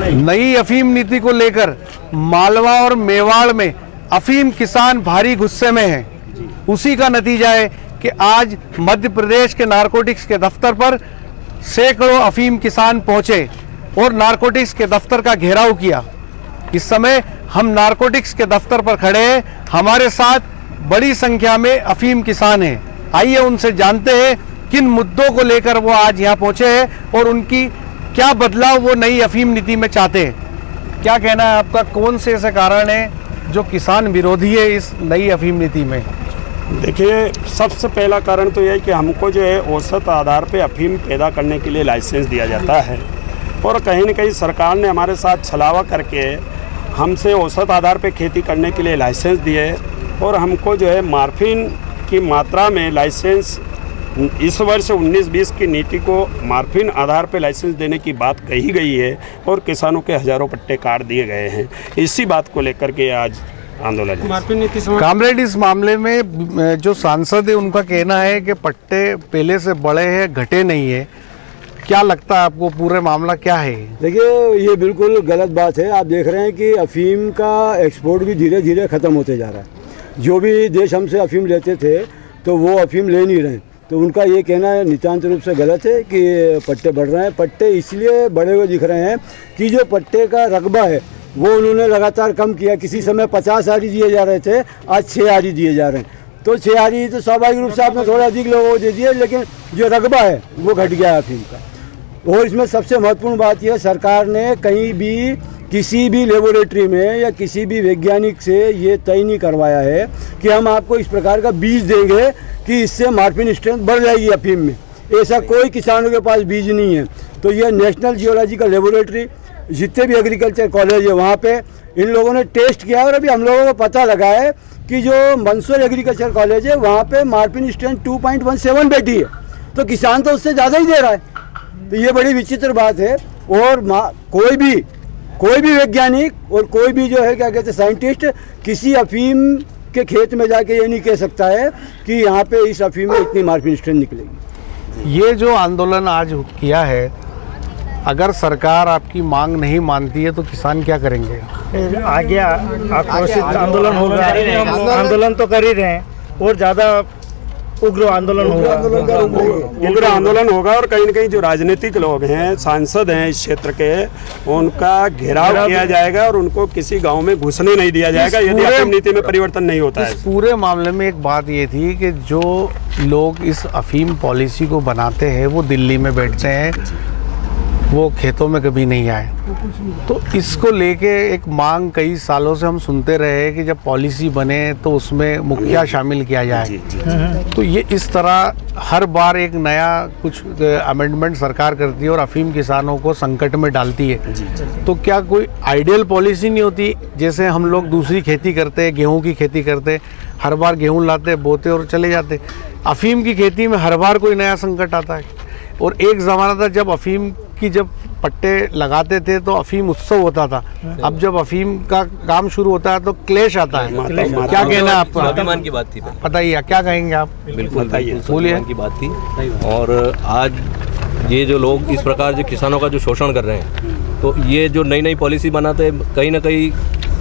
नई अफीम नीति को लेकर मालवा और मेवाड़ में अफीम किसान भारी गुस्से में हैं। उसी का नतीजा है कि आज मध्य प्रदेश के नारकोटिक्स के दफ्तर पर सैकड़ों अफीम किसान पहुंचे और नारकोटिक्स के दफ्तर का घेराव किया। इस समय हम नारकोटिक्स के दफ्तर पर खड़े हैं, हमारे साथ बड़ी संख्या में अफीम किसान हैं। आइए उनसे जानते हैं किन मुद्दों को लेकर वो आज यहाँ पहुंचे हैं और उनकी क्या बदलाव वो नई अफीम नीति में चाहते हैं। क्या कहना है आपका, कौन से ऐसे कारण है जो किसान विरोधी है इस नई अफीम नीति में? देखिए, सबसे पहला कारण तो यह है कि हमको जो है औसत आधार पे अफीम पैदा करने के लिए लाइसेंस दिया जाता है और कहीं न कहीं सरकार ने हमारे साथ छलावा करके हमसे औसत आधार पे खेती करने के लिए लाइसेंस दिए और हमको जो है मार्फिन की मात्रा में लाइसेंस इस वर्ष 19-20 की नीति को मार्फिन आधार पे लाइसेंस देने की बात कही गई है और किसानों के हज़ारों पट्टे काट दिए गए हैं। इसी बात को लेकर के आज आंदोलन मार्फिन नीति कामरेड, इस मामले में जो सांसद है उनका कहना है कि पट्टे पहले से बड़े हैं, घटे नहीं है। क्या लगता है आपको, पूरा मामला क्या है? देखिए, ये बिल्कुल गलत बात है। आप देख रहे हैं कि अफीम का एक्सपोर्ट भी धीरे धीरे ख़त्म होते जा रहा है। जो भी देश हमसे अफीम लेते थे तो वो अफीम ले नहीं रहे, तो उनका ये कहना है नितांत रूप से गलत है कि पट्टे बढ़ रहे हैं। पट्टे इसलिए बढ़े हुए दिख रहे हैं कि जो पट्टे का रकबा है वो उन्होंने लगातार कम किया। किसी समय 50 आरी दिए जा रहे थे, आज 6 आरी दिए जा रहे हैं। तो 6 आरी तो स्वाभाविक रूप से आपने थोड़ा अधिक लोगों को दे दिए, लेकिन जो रकबा है वो घट गया है अफीम का। और इसमें सबसे महत्वपूर्ण बात यह, सरकार ने कहीं भी किसी भी लेबोरेटरी में या किसी भी वैज्ञानिक से ये तय नहीं करवाया है कि हम आपको इस प्रकार का बीज देंगे कि इससे मार्फिन स्ट्रेंथ बढ़ जाएगी अफीम में। ऐसा कोई किसानों के पास बीज नहीं है। तो ये नेशनल जियोलॉजिकल लेबोरेटरी, जितने भी एग्रीकल्चर कॉलेज है वहाँ पे इन लोगों ने टेस्ट किया और अभी हम लोगों को पता लगा है कि जो मंदसौर एग्रीकल्चर कॉलेज है वहाँ पे मार्फिन स्ट्रेंथ 2.17 बैठी है, तो किसान तो उससे ज़्यादा ही दे रहा है। तो ये बड़ी विचित्र बात है। और कोई भी वैज्ञानिक और कोई भी जो है क्या कहते हैं साइंटिस्ट किसी अफीम के खेत में जाके ये नहीं कह सकता है कि यहाँ पे इस अफीम में इतनी मार्फिन स्ट्रेंथ निकलेगी। ये जो आंदोलन आज किया है, अगर सरकार आपकी मांग नहीं मानती है तो किसान क्या करेंगे? आगे आक्रोशित आंदोलन होगा। आंदोलन तो कर ही रहे हैं और ज़्यादा उग्र आंदोलन होगा। उग्र आंदोलन होगा और कहीं न कहीं जो राजनीतिक लोग हैं, सांसद हैं इस क्षेत्र के, उनका घेराव किया जाएगा और उनको किसी गांव में घुसने नहीं दिया जाएगा यदि अफीम नीति में परिवर्तन नहीं होता है। इस पूरे मामले में एक बात ये थी कि जो लोग इस अफीम पॉलिसी को बनाते हैं वो दिल्ली में बैठते हैं, वो खेतों में कभी नहीं आए। तो इसको लेके एक मांग कई सालों से हम सुनते रहे कि जब पॉलिसी बने तो उसमें मुखिया शामिल किया जाए। तो ये इस तरह हर बार एक नया कुछ अमेंडमेंट सरकार करती है और अफीम किसानों को संकट में डालती है। तो क्या कोई आइडियल पॉलिसी नहीं होती? जैसे हम लोग दूसरी खेती करते, गेहूँ की खेती करते, हर बार गेहूँ लाते, बोते और चले जाते। अफीम की खेती में हर बार कोई नया संकट आता है। और एक ज़माना था जब अफीम की जब पट्टे लगाते थे तो अफीम उत्सव होता था। अब जब अफीम का काम शुरू होता है तो क्लेश आता है। क्या कहना है आपका? स्वाभिमान की बात थी, बताइए क्या कहेंगे आप? बिल्कुल स्वाभिमान की बात थी। और आज ये जो लोग इस प्रकार जो किसानों का जो शोषण कर रहे हैं, तो ये जो नई पॉलिसी बनाते हैं, कहीं ना कहीं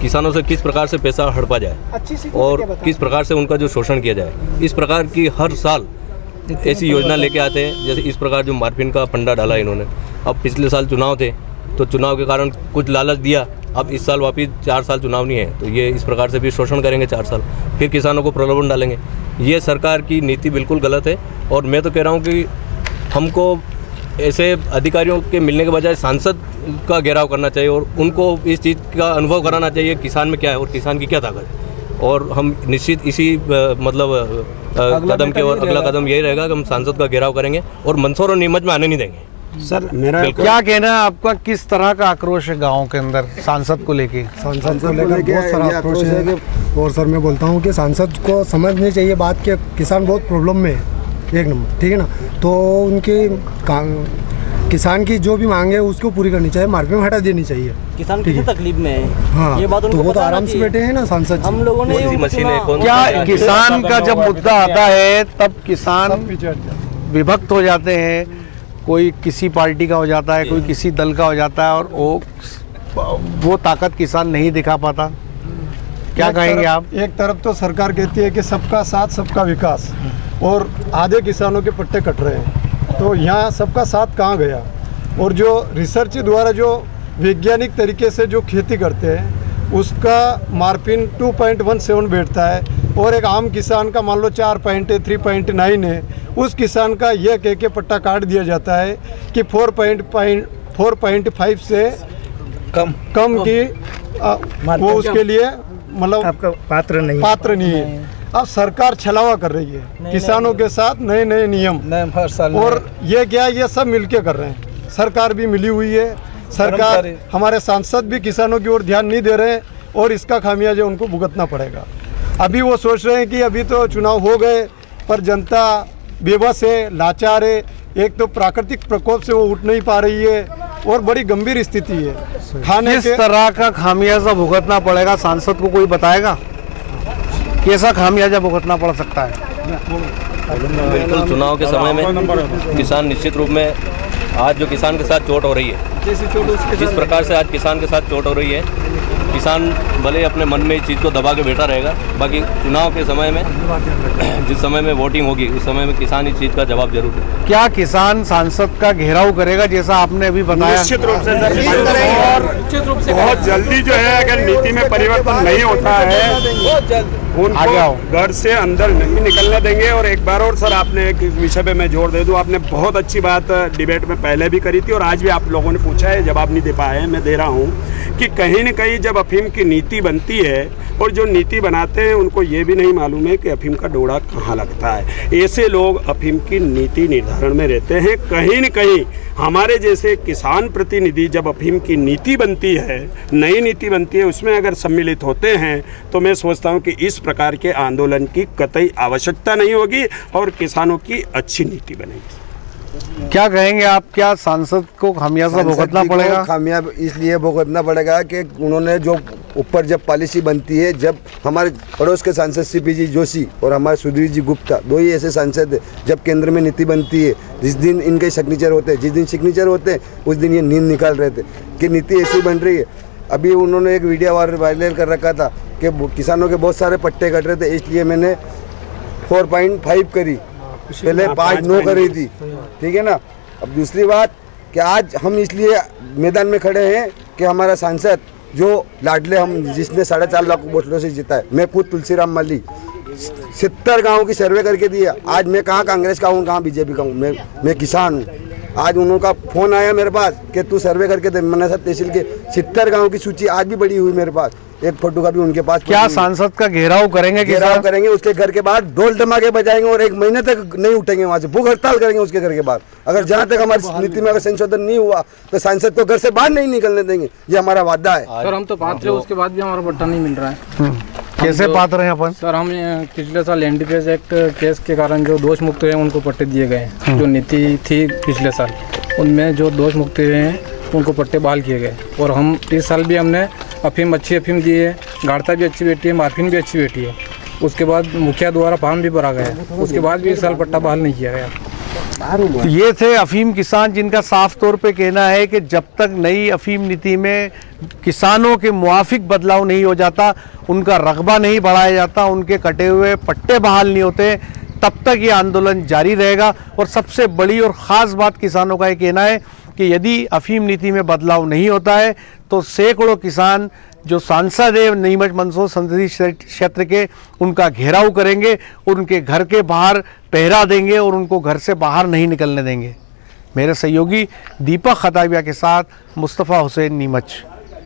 किसानों से किस प्रकार से पैसा हड़पा जाए और किस प्रकार से उनका जो शोषण किया जाए, इस प्रकार की हर साल ऐसी योजना लेके आते हैं। जैसे इस प्रकार जो मार्फिन का फंडा डाला इन्होंने। अब पिछले साल चुनाव थे तो चुनाव के कारण कुछ लालच दिया, अब इस साल वापिस 4 साल चुनाव नहीं है तो ये इस प्रकार से भी शोषण करेंगे 4 साल, फिर किसानों को प्रलोभन डालेंगे। ये सरकार की नीति बिल्कुल गलत है। और मैं तो कह रहा हूँ कि हमको ऐसे अधिकारियों के मिलने के बजाय सांसद का घेराव करना चाहिए और उनको इस चीज़ का अनुभव कराना चाहिए किसान में क्या है और किसान की क्या ताकत है। और हम निश्चित इसी मतलब कदम के और अगला कदम यही रहेगा कि हम सांसद का घेराव करेंगे और मंदसौर और नीमच में आने नहीं देंगे। सर, मेरा क्या कहना है आपका, किस तरह का आक्रोश है गाँव के अंदर सांसद को लेके? सांसद को लेकर बहुत सारा आक्रोश है। और सर मैं बोलता हूँ कि सांसद को समझनी चाहिए बात कि किसान बहुत प्रॉब्लम में है, एक नंबर, ठीक है ना। तो उनकी किसान की जो भी मांग है उसको पूरी करनी चाहिए, मार्केट में हटा देनी चाहिए। किसान किसी तकलीफ में है। हाँ, ये बात तो वो तो आराम से बैठे हैं ना सांसद। हम लोगों ने क्या किसान का जब मुद्दा आता है तब किसान विभक्त हो जाते हैं, कोई किसी पार्टी का हो जाता है, कोई किसी दल का हो जाता है और वो वो ताकत किसान नहीं दिखा पाता? क्या कहेंगे आप? एक तरफ तो सरकार कहती है कि सबका साथ सबका विकास, और आधे किसानों के पट्टे कट रहे हैं, तो यहाँ सबका साथ कहाँ गया? और जो रिसर्च द्वारा जो वैज्ञानिक तरीके से जो खेती करते हैं उसका मार्जिन 2.17 बैठता है, और एक आम किसान का मान लो 4 पॉइंट है, 3.9 है, उस किसान का यह कह के पट्टा काट दिया जाता है कि 4.5 से कम की वो उसके लिए मतलब आपका पात्र नहीं है। अब सरकार छलावा कर रही है किसानों के साथ, नए नए नियम हर साल, और ये क्या, ये सब मिलके कर रहे हैं। सरकार भी मिली हुई है, सरकार, हमारे सांसद भी किसानों की ओर ध्यान नहीं दे रहे हैं, और इसका खामियाजा उनको भुगतना पड़ेगा। अभी वो सोच रहे हैं कि अभी तो चुनाव हो गए, पर जनता बेबस है, लाचार है। एक तो प्राकृतिक प्रकोप से वो उठ नहीं पा रही है, और बड़ी गंभीर स्थिति है। खाने किस तरह का खामियाजा भुगतना पड़ेगा, सांसद को कोई बताएगा? कैसा खामियाजा भुगतना पड़ सकता है? बिल्कुल, चुनाव के समय में किसान निश्चित रूप में, आज जो किसान के साथ चोट हो रही है, जिस प्रकार से आज किसान के साथ चोट हो रही है, किसान भले अपने मन में इस चीज़ को दबा के बैठा रहेगा, बाकी चुनाव के समय में, जिस समय में वोटिंग होगी, उस समय में किसान इस चीज़ का जवाब जरूर देगा। क्या किसान सांसद का घेराव करेगा, जैसा आपने अभी बताया? निश्चित रूप से सर, और बहुत जल्दी जो है, अगर नीति में परिवर्तन नहीं होता है, उनको घर से अंदर नहीं निकलने देंगे। और एक बार और सर, आपने एक विषय पे मैं जोर दे दूं, आपने बहुत अच्छी बात डिबेट में पहले भी करी थी, और आज भी आप लोगों ने पूछा है, जवाब नहीं दे पाए हैं, मैं दे रहा हूं कि कहीं न कहीं जब अफीम की नीति बनती है, और जो नीति बनाते हैं उनको ये भी नहीं मालूम है कि अफीम का डोरा कहाँ लगता है। ऐसे लोग अफीम की नीति निर्धारण में रहते हैं। कहीं न कहीं हमारे जैसे किसान प्रतिनिधि जब अफीम की नीति बनती है, नई नीति बनती है, उसमें अगर सम्मिलित होते हैं, तो मैं सोचता हूँ कि इस प्रकार के आंदोलन की कतई आवश्यकता नहीं होगी, और किसानों की अच्छी नीति बनेगी। क्या कहेंगे आप? क्या सांसद को खामियाजा भुगतना पड़ेगा? खामियाजा इसलिए भुगतना पड़ेगा कि उन्होंने जो ऊपर जब पॉलिसी बनती है, जब हमारे पड़ोस के सांसद सीपी जोशी और हमारे सुधीर जी गुप्ता, दो ही ऐसे सांसद है, जब केंद्र में नीति बनती है, जिस दिन इनके सिग्नेचर होते हैं, जिस दिन सिग्नेचर होते हैं उस दिन ये नींद निकाल रहे थे कि नीति ऐसी बन रही है। अभी उन्होंने एक वीडियो वायरल कर रखा था कि किसानों के बहुत सारे पट्टे कट रहे थे, इसलिए मैंने 4.5 करी, पहले 5.9 करी थी, ठीक है ना। अब दूसरी बात कि आज हम इसलिए मैदान में खड़े हैं कि हमारा सांसद जो लाडले, हम जिसने 4.5 लाख वोटों से जीता है, मैं खुद तुलसीराम माली 70 गाँव की सर्वे करके दिया। आज मैं कहाँ कांग्रेस का हूँ, कहाँ बीजेपी का हूँ, मैं किसान हूँ। आज उनका फोन आया मेरे पास कि तू सर्वे करके दे। मैंने सब तहसील के 70 गाँव की सूची आज भी बड़ी हुई मेरे पास, एक फोटो का भी उनके पास। क्या सांसद का घेराव करेंगे? घेराव करेंगे, उसके घर के बाहर ढोल धमाके बजाएंगे, और 1 महीने तक नहीं उठेंगे वहाँ से, भूख हड़ताल करेंगे उसके घर के बाहर। अगर जहाँ तक हमारी नीति में अगर संशोधन नहीं हुआ तो सांसद को घर से बाहर नहीं निकलने देंगे, ये हमारा वादा है। सर, हम तो पात्र हैं, उसके बाद भी हमारा पट्टा नहीं मिल रहा है। कैसे पात्र हैं अपन? सर, हम पिछले साल एनडीपीएस एक्ट केस के कारण जो दोष मुक्त हुए हैं उनको पट्टे दिए गए हैं। जो नीति थी पिछले साल, उनमें जो दोष मुक्त हुए हैं उनको पट्टे बहाल किए गए। और हम इस साल भी हमने अच्छी अफीम दी है, गाढ़ता भी अच्छी बैठी है, मार्फिन भी अच्छी बैठी है। उसके बाद मुखिया द्वारा फार्म भी भरा गया, उसके बाद भी इस साल पट्टा बहाल नहीं किया गया। ये थे अफीम किसान, जिनका साफ तौर पे कहना है कि जब तक नई अफीम नीति में किसानों के मुआफिक बदलाव नहीं हो जाता, उनका रकबा नहीं बढ़ाया जाता, उनके कटे हुए पट्टे बहाल नहीं होते, तब तक ये आंदोलन जारी रहेगा। और सबसे बड़ी और ख़ास बात किसानों का ये कहना है कि यदि अफीम नीति में बदलाव नहीं होता है तो सैकड़ों किसान जो सांसद है नीमच मंदसौर संसदीय क्षेत्र के, उनका घेराव करेंगे और उनके घर के बाहर पहरा देंगे और उनको घर से बाहर नहीं निकलने देंगे। मेरे सहयोगी दीपक खताबिया के साथ मुस्तफ़ा हुसैन, नीमच।